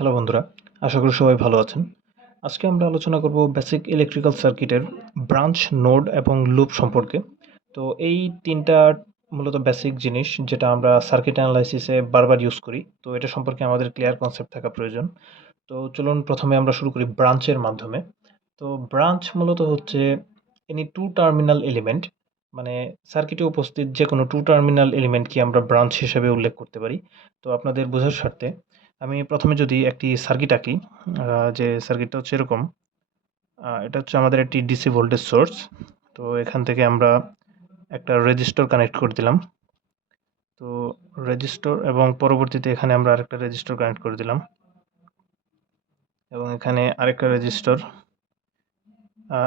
Hello বন্ধুরা, আশা করি সবাই ভালো আছেন। আজকে আমরা আলোচনা করব বেসিক ইলেকট্রিক্যাল সার্কিটের ব্রাঞ্চ, নোড এবং লুপ সম্পর্কে। তো এই ৩ টা মূলত বেসিক জিনিস যেটা আমরা সার্কিট অ্যানালাইসিসে বারবার ইউজ করি। তো এটা সম্পর্কে আমাদের ক্লিয়ার কনসেপ্ট থাকা প্রয়োজন। তো চলুন প্রথমে আমরা শুরু করি ব্রাঞ্চের মাধ্যমে। তো ব্রাঞ্চ মূলত হচ্ছে এনি টু টার্মিনাল এলিমেন্ট, মানে সার্কিটে উপস্থিত যেকোনো টু টার্মিনাল এলিমেন্টকে আমরা ব্রাঞ্চ হিসেবে উল্লেখ করতে পারি। তো আপনাদের বোঝার স্বার্থে আমি প্রথমে যদি একটি সার্কিট আঁকি, যে সার্কিটটা হচ্ছে এরকম। এটা হচ্ছে আমাদের একটি ডিসি ভোল্টেজ সোর্স। তো এখান থেকে আমরা একটা রেজিস্টর কানেক্ট করে দিলাম। তো রেজিস্টর এবং পরবর্তীতে এখানে আমরা আরেকটা রেজিস্টর কানেক্ট করে দিলাম এবং এখানে আরেকটা রেজিস্টর।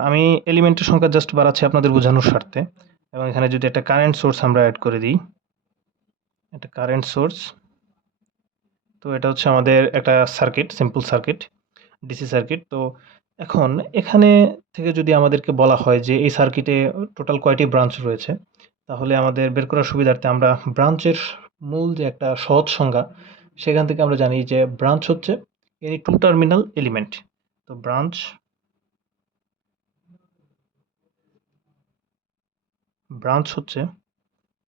আমি এলিমেন্টের সংখ্যা জাস্ট বাড়াচ্ছি আপনাদের বোঝানোর স্বার্থে। এবং এখানে যদি একটা কারেন্ট সোর্স আমরা অ্যাড করে দিই, একটা কারেন্ট সোর্স। তো এটা হচ্ছে আমাদের একটা circuit, simple circuit, DC circuit. তো এখন এখানে থেকে যদি আমাদেরকে বলা হয় যে এই সার্কিটে টোটাল কয়টি ব্রাঞ্চ রয়েছে, তাহলে আমাদের বের করার সুবিধার্থে আমরা ব্রাঞ্চের মূল যে একটা সহজ সংজ্ঞা, সেখান থেকে আমরা জানি যে ব্রাঞ্চ হচ্ছে এনি টু টার্মিনাল এলিমেন্ট। তো ব্রাঞ্চ হচ্ছে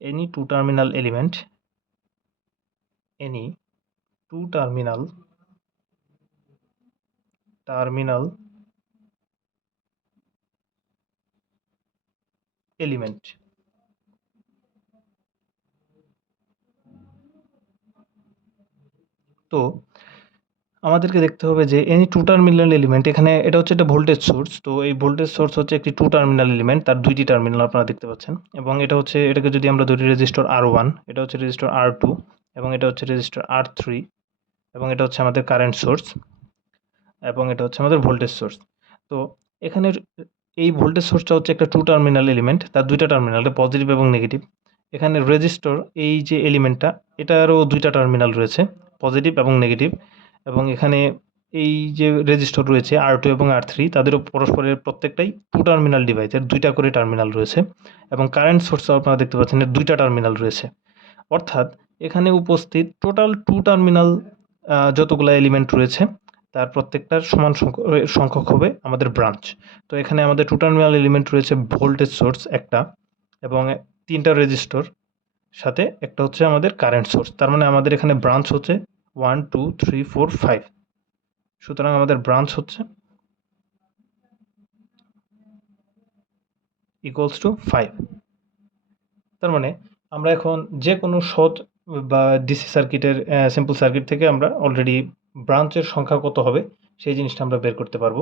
any two terminal element, any two terminal element. তো আমাদেরকে দেখতে হবে যে এনি টু টার্মিনাল এলিমেন্ট, এখানে এটা হচ্ছে একটা ভোল্টেজ সোর্স। তো এই ভোল্টেজ সোর্স হচ্ছে একটি টু টার্মিনাল এলিমেন্ট, তার দুইটি টার্মিনাল আপনারা দেখতে পাচ্ছেন। এবং এটা হচ্ছে, এটাকে যদি আমরা ধরি রেজিস্টর R1, এটা হচ্ছে রেজিস্টর R2, এবং এটা হচ্ছে রেজিস্টর R3, এবং এটা হচ্ছে আমাদের কারেন্ট সোর্স, এবং এটা হচ্ছে আমাদের ভোল্টেজ সোর্স। তো এখানের এই ভোল্টেজ সোর্সটা হচ্ছে একটা টু টার্মিনাল এলিমেন্ট, তার দুইটা টার্মিনাল, পজিটিভ এবং নেগেটিভ। এখানে রেজিস্টর, এই যে এলিমেন্টটা, এটারও দুইটা টার্মিনাল রয়েছে, পজিটিভ এবং নেগেটিভ। এবং এখানে এই যে রেজিস্টর রয়েছে R2 এবং R3, তাদেরও পরস্পরের প্রত্যেকটাই টু টার্মিনাল ডিভাইস, এর দুইটা করে টার্মিনাল রয়েছে। এবং কারেন্ট সোর্সও আপনারা দেখতে পাচ্ছেন এর দুইটা টার্মিনাল রয়েছে। অর্থাৎ এখানে উপস্থিত টোটাল টু টার্মিনাল যতগুলো এলিমেন্ট রয়েছে, তার প্রত্যেকটার সমান সংখ্যক হবে আমাদের ব্রাঞ্চ। তো এখানে আমাদের টু টার্মিনাল এলিমেন্ট রয়েছে ভোল্টেজ সোর্স একটা, এবং তিনটা রেজিস্টর, সাথে একটা হচ্ছে আমাদের কারেন্ট সোর্স। তার মানে আমাদের এখানে ব্রাঞ্চ হচ্ছে 1 2 3 4 5। সুতরাং আমাদের ব্রাঞ্চ হচ্ছে ইকুয়ালস টু 5। তার মানে আমরা এখন যে কোনো সহজ বা ডিসি সার্কিটের, সিম্পল সার্কিট থেকে আমরা অলরেডি ব্রাঞ্চের সংখ্যা কত হবে সেই জিনিসটা আমরা বের করতে পারবো।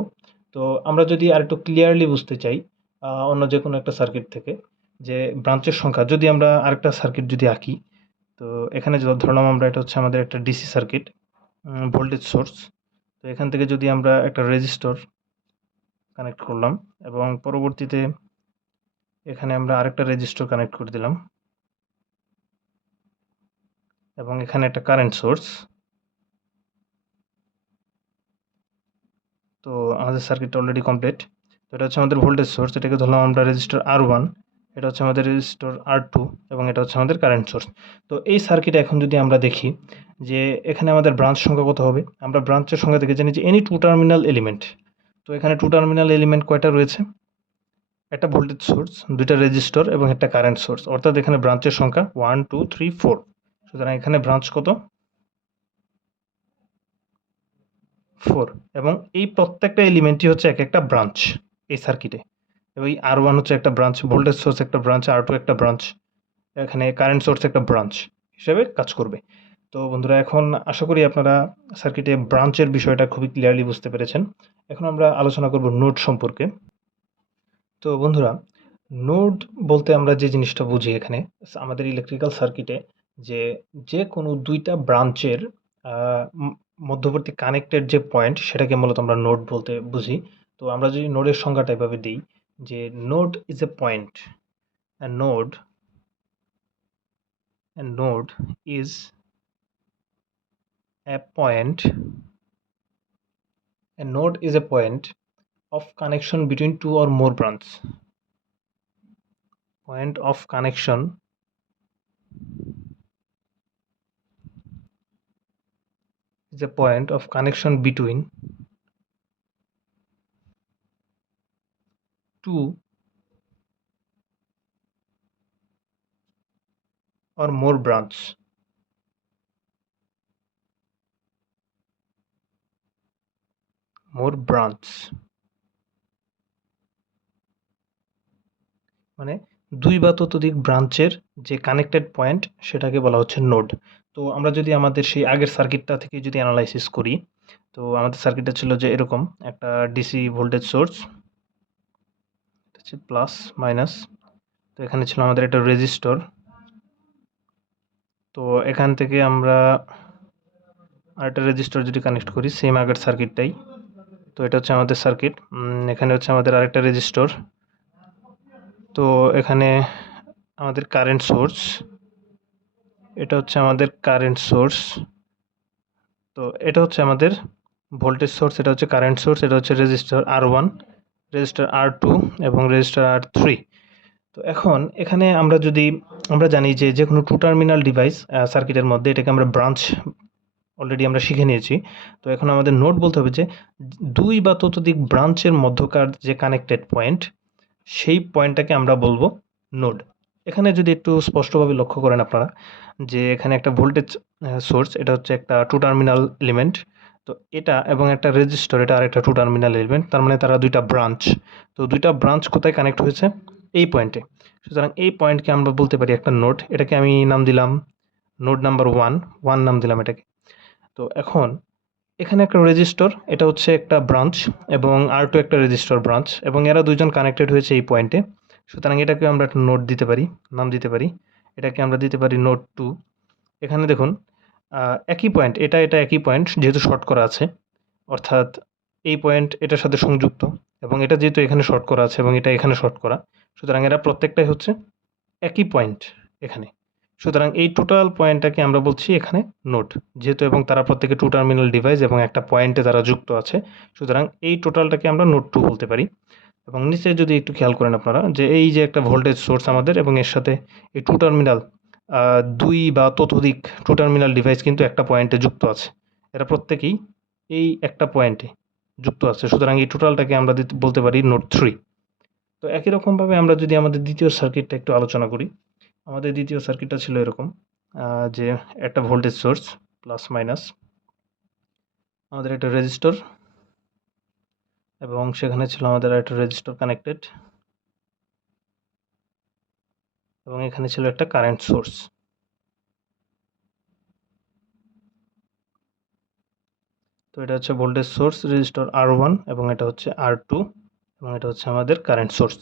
তো আমরা যদি আরেকটু ক্লিয়ারলি বুঝতে চাই অন্য যে কোনো একটা সার্কিট থেকে, যে ব্রাঞ্চের সংখ্যা, যদি আমরা আরেকটা সার্কিট যদি আঁকি, তো এখানে ধরলাম আমরা এটা হচ্ছে আমাদের একটা ডিসি সার্কিট, ভোল্টেজ সোর্স। তো এখান থেকে যদি আমরা একটা রেজিস্টর কানেক্ট করলাম, এবং পরবর্তীতে এখানে আমরা আরেকটা রেজিস্টর কানেক্ট করে দিলাম, এবং এখানে একটা কারেন্ট সোর্স। তো আমাদের সার্কিটটা অলরেডি কমপ্লিট। তো এটা হচ্ছে আমাদের ভোল্টেজ সোর্স, এটাকে ধরলাম আমরা রেজিস্টার R1, এটা হচ্ছে আমাদের রেজিস্টার R2, এবং এটা হচ্ছে আমাদের কারেন্ট সোর্স। তো এই সার্কিটে এখন যদি আমরা দেখি যে এখানে আমাদের ব্রাঞ্চ সংখ্যা কত হবে, আমরা ব্রাঞ্চের সংখ্যা থেকে জানি যে এনি টু টার্মিনাল এলিমেন্ট। তো এখানে টু টার্মিনাল এলিমেন্ট কয়টা রয়েছে? একটা ভোল্টেজ সোর্স, দুইটা রেজিস্টর এবং একটা কারেন্ট সোর্স। অর্থাৎ এখানে ব্রাঞ্চের সংখ্যা 1 2 3 4। সুতরাং এখানে ব্রাঞ্চ কত? 4। এবং এই প্রত্যেকটা এলিমেন্টই হচ্ছে এক একটা ব্রাঞ্চ এই সার্কিটে। এবং এই R1 হচ্ছে একটা ব্রাঞ্চ, ভোল্টেজ সোর্স একটা ব্রাঞ্চ, R2 একটা ব্রাঞ্চ, এখানে কারেন্ট সোর্স একটা ব্রাঞ্চ হিসেবে কাজ করবে। তো বন্ধুরা, এখন আশা করি আপনারা সার্কিটে ব্রাঞ্চের বিষয়টা খুবই ক্লিয়ারলি বুঝতে পেরেছেন। এখন আমরা আলোচনা করব নোড সম্পর্কে। তো বন্ধুরা, নোড বলতে আমরা যে জিনিসটা বুঝি এখানে আমাদের ইলেকট্রিক্যাল সার্কিটে, যে যে কোনো দুইটা ব্রাঞ্চের মধ্যবর্তী কানেক্টেড যে পয়েন্ট, সেটাকে মূলত আমরা নোড বলতে বুঝি। তো আমরা যদি নোডের সংজ্ঞাটা এভাবে দিই, যে node is a point, node node is a point a node is a point of connection between two or more branches. Point of connection is a point of connection between two or more branch. More branch মানে ২ বা ততোধিক ব্রাঞ্চের যে connected point সেটাকে বলা হচ্ছে node. তো আমরা যদি আমাদের সেই আগের সার্কিটটা থেকে যদি এনালাইসিস করি, তো আমাদের সার্কিটটা ছিল যে এরকম একটা ডিসি ভোল্টেজ সোর্স, এটা হচ্ছে প্লাস মাইনাস। তো এখানে ছিল আমাদের একটা রেজিস্টর। তো এখান থেকে আমরা আরেকটা রেজিস্টর যদি কানেক্ট করি সেম আগের সার্কিটটাই, তো এটা হচ্ছে আমাদের সার্কিট। এখানে হচ্ছে আমাদের আরেকটা রেজিস্টর। তো এখানে আমাদের কারেন্ট সোর্স, এটা হচ্ছে আমাদের কারেন্ট সোর্স। তো এটা হচ্ছে আমাদের ভোল্টেজ সোর্স, এটা হচ্ছে কারেন্ট সোর্স, এটা হচ্ছে রেজিস্টার R1, রেজিস্টার R2 এবং রেজিস্টার R3। তো এখন এখানে আমরা জানি যে যেকোনো টু টার্মিনাল ডিভাইস সার্কিটের মধ্যে এটাকে আমরা ব্রাঞ্চ অলরেডি আমরা শিখে নিয়েছি। তো এখন আমাদের নোড বলতে হবে যে ২ বা ততোধিক ব্রাঞ্চের মধ্যকার যে কানেক্টেড পয়েন্ট, সেই পয়েন্টটাকে আমরা বলবো নোড। এখানে যদি একটু স্পষ্টভাবে লক্ষ্য করেন আপনারা, যে এখানে একটা ভোল্টেজ সোর্স, এটা হচ্ছে একটা টু টার্মিনাল এলিমেন্ট। তো এটা এবং একটা রেজিস্টর, এটা আরেকটা টু টার্মিনাল এলিমেন্ট। তার মানে তারা ২ টা ব্রাঞ্চ। তো ২ টা ব্রাঞ্চ কোথায় কানেক্ট হয়েছে? এই পয়েন্টে। সুতরাং এই পয়েন্টকে আমরা বলতে পারি একটা নোড। এটাকে আমি নাম দিলাম নোড নাম্বার 1, 1 নাম দিলাম এটাকে। তো এখন এখানে একটা রেজিস্টর, এটা হচ্ছে একটা ব্রাঞ্চ, এবং R2 একটা রেজিস্টর ব্রাঞ্চ, এবং এরা ২ জন কানেক্টেড হয়েছে এই পয়েন্টে। সুতরাং এটাকে আমরা একটা নোড দিতে পারি, নাম দিতে পারি। এটাকে আমরা দিতে পারি নোড 2। এখানে দেখুন একই পয়েন্ট, এটা একই পয়েন্ট যেহেতু শর্ট করা আছে, অর্থাৎ এই পয়েন্ট এটার সাথে সংযুক্ত, এবং এটা যেহেতু এখানে শর্ট করা আছে এবং এটা এখানে শর্ট করা, সুতরাং এরা প্রত্যেকটাই হচ্ছে একই পয়েন্ট এখানে। সুতরাং এই টোটাল পয়েন্টটাকে আমরা বলছি এখানে নোড, যেহেতু এবং তারা প্রত্যেকে টু টার্মিনাল ডিভাইস এবং একটা পয়েন্টে তারা যুক্ত আছে। সুতরাং এই টোটালটাকে আমরা নোড 2 বলতে পারি। এবং নিচে যদি একটু খেয়াল করেন আপনারা, যে এই যে একটা ভোল্টেজ সোর্স আমাদের, এবং এর সাথে এই টু টার্মিনাল ২ বা ততোধিক টু টার্মিনাল ডিভাইস কিন্তু একটা পয়েন্টে যুক্ত আছে। এরা প্রত্যেকেই এই একটা পয়েন্টে যুক্ত আছে। সুতরাং এই টোটালটাকে আমরা বলতে পারি নোড 3। তো একই রকমভাবে আমরা যদি আমাদের দ্বিতীয় সার্কিটটা একটু আলোচনা করি, আমাদের দ্বিতীয় সার্কিটটা ছিল এরকম, যে একটা ভোল্টেজ সোর্স প্লাস মাইনাস, আমাদের একটা রেজিস্টর, এবং সেখানে ছিল আমাদের একটা রেজিস্টর কানেক্টেড, এবং এখানে ছিল একটা কারেন্ট সোর্স। তো এটা হচ্ছে ভোল্টেজ সোর্স, রেজিস্টর R1, এবং এটা হচ্ছে R2, এবং এটা হচ্ছে আমাদের কারেন্ট সোর্স।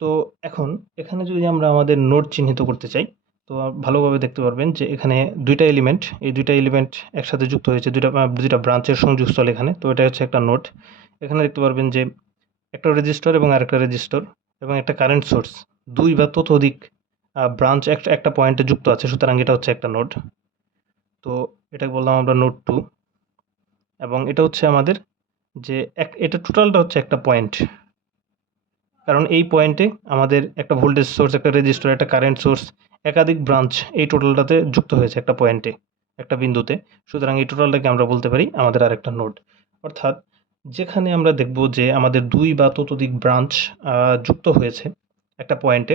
তো এখন এখানে যদি আমরা আমাদের নোড চিহ্নিত করতে চাই, তো ভালোভাবে দেখতে পারবেন যে এখানে ২ টা এলিমেন্ট, এই ২ টা এলিমেন্ট একসাথে যুক্ত হয়েছে, ২ টা ব্রাঞ্চের সংযোগস্থল এখানে। তো এটা হচ্ছে একটা নোড। এখানে দেখতে পারবেন যে একটা রেজিস্টর এবং আরেকটা রেজিস্টর এবং একটা কারেন্ট সোর্স, ২ বা ততোধিক ব্রাঞ্চ একটা পয়েন্টে যুক্ত আছে। সুতরাং এটা হচ্ছে একটা নোড। তো এটাকে বললাম আমরা নোড 2, এবং এটা হচ্ছে আমাদের যে এটা টোটালটা হচ্ছে একটা পয়েন্ট। কারণ এই পয়েন্টে আমাদের একটা ভোল্টেজ সোর্স, একটা রেজিস্টর, একটা কারেন্ট সোর্স, একাধিক ব্রাঞ্চ এই টোটালটাতে যুক্ত হয়েছে একটা পয়েন্টে, একটা বিন্দুতে। সুতরাং এই টোটালটাকে আমরা বলতে পারি আমাদের আরেকটা নোড। অর্থাৎ যেখানে আমরা দেখব যে আমাদের ২ বা ততোধিক ব্রাঞ্চ যুক্ত হয়েছে একটা পয়েন্টে,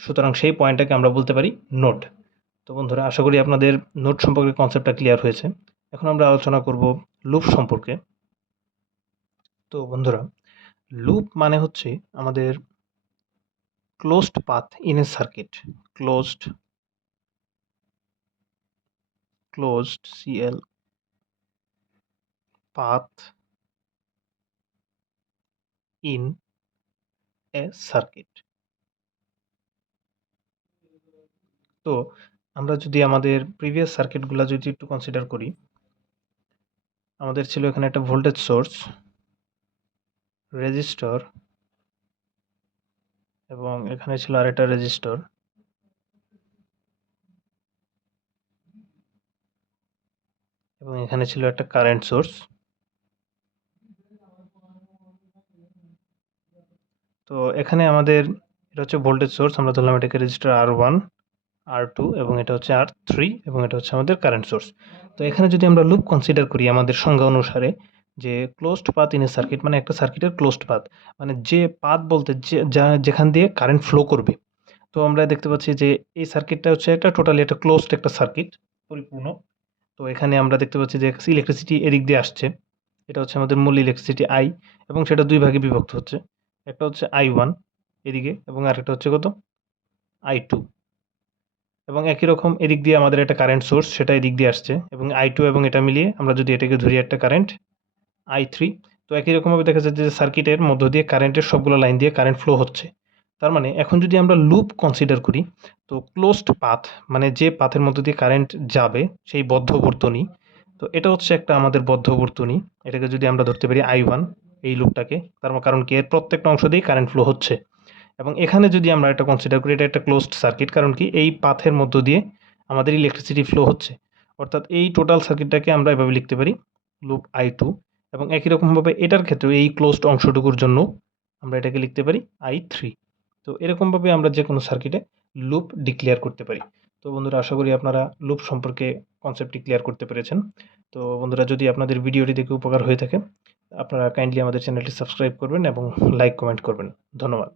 সুতরাং সেই পয়েন্টটাকে আমরা বলতে পারি নোড। তো বন্ধুরা, আশা করি আপনাদের নোড সম্পর্কে কনসেপ্টটা ক্লিয়ার হয়েছে। এখন আমরা আলোচনা করব লুপ সম্পর্কে। তো বন্ধুরা, লুপ মানে হচ্ছে আমাদের closed path in a circuit. Closed CL path in a circuit. তো আমরা যদি আমাদের প্রিভিয়াস সার্কিটগুলো যদি একটু কনসিডার করি, আমাদের ছিল এখানে একটা ভোল্টেজ সোর্স, রেজিস্টর, এবং এখানে ছিল আরেকটা রেজিস্টর, এবং এখানে ছিল একটা কারেন্ট সোর্স। তো এখানে আমাদের এটা হচ্ছে ভোল্টেজ সোর্স, আমরা ধরলাম এটাকে রেজিস্টার R1, R2 এবং এটা হচ্ছে R3 এবং এটা হচ্ছে আমাদের কারেন্ট সোর্স। তো এখানে যদি আমরা লুপ কনসিডার করি আমাদের সংজ্ঞা অনুসারে যে closed path in a circuit মানে একটা সার্কিটের ক্লোজড পাথ মানে যে পাথ বলতে যেখান দিয়ে কারেন্ট ফ্লো করবে। তো আমরা দেখতে পাচ্ছি যে এই সার্কিটটা হচ্ছে একটা টোটালি একটা ক্লোজড একটা সার্কিট পরিপূর্ণ। তো এখানে আমরা দেখতে পাচ্ছি যে ইলেকট্রিসিটি এদিক দিয়ে আসছে। এটা হচ্ছে আমাদের মূল ইলেকট্রিসিটি আই এবং সেটা দুই ভাগে বিভক্ত হচ্ছে। একটা হচ্ছে I1 এদিকে এবং আরেকটা হচ্ছে কত I2 এবং একই রকম এদিক দিয়ে আমাদের একটা কারেন্ট সোর্স সেটা এদিক দিয়ে আসছে এবং I2 এবং এটা মিলিয়ে আমরা যদি এটাকে ধরি একটা কারেন্ট I3। তো একই রকমভাবে দেখা যাচ্ছে যে সার্কিটের মধ্য দিয়ে কারেন্টের সবগুলো লাইন দিয়ে কারেন্ট ফ্লো হচ্ছে। তার মানে এখন যদি আমরা লুপ কনসিডার করি তো ক্লোজড পাথ মানে যে পাথের মধ্য দিয়ে কারেন্ট যাবে সেই বদ্ধ বর্তনী। তো এটা হচ্ছে একটা আমাদের বদ্ধ বর্তনী। এটাকে যদি আমরা ধরতে পারি I1 এই লুপটাকে কারণ কি এর প্রত্যেকটা অংশ দিয়েই কারেন্ট ফ্লো হচ্ছে। এবং এখানে যদি আমরা এটা কনসিডার করি এটা একটা ক্লোজড সার্কিট কারণ কি এই পাথের মধ্য দিয়ে আমাদের ইলেকট্রিসিটি ফ্লো হচ্ছে। অর্থাৎ এই টোটাল সার্কিটটাকে আমরা এভাবে লিখতে পারি লুপ I2 এবং একই রকমভাবে এটার ক্ষেত্রেও এই ক্লোজড অংশটুকুর জন্য আমরা এটাকে লিখতে পারি I3। তো এরকমভাবে আমরা যে কোনো সার্কিটে লুপ ডিক্লেয়ার করতে পারি। তো বন্ধুরা আশা করি আপনারা লুপ সম্পর্কে কনসেপ্টটি ক্লিয়ার করতে পেরেছেন। তো বন্ধুরা যদি আপনাদের ভিডিওটি দেখে উপকার হয়ে থাকে আপনারা কাইন্ডলি আমাদের চ্যানেলটি সাবস্ক্রাইব করবেন এবং লাইক কমেন্ট করবেন। ধন্যবাদ।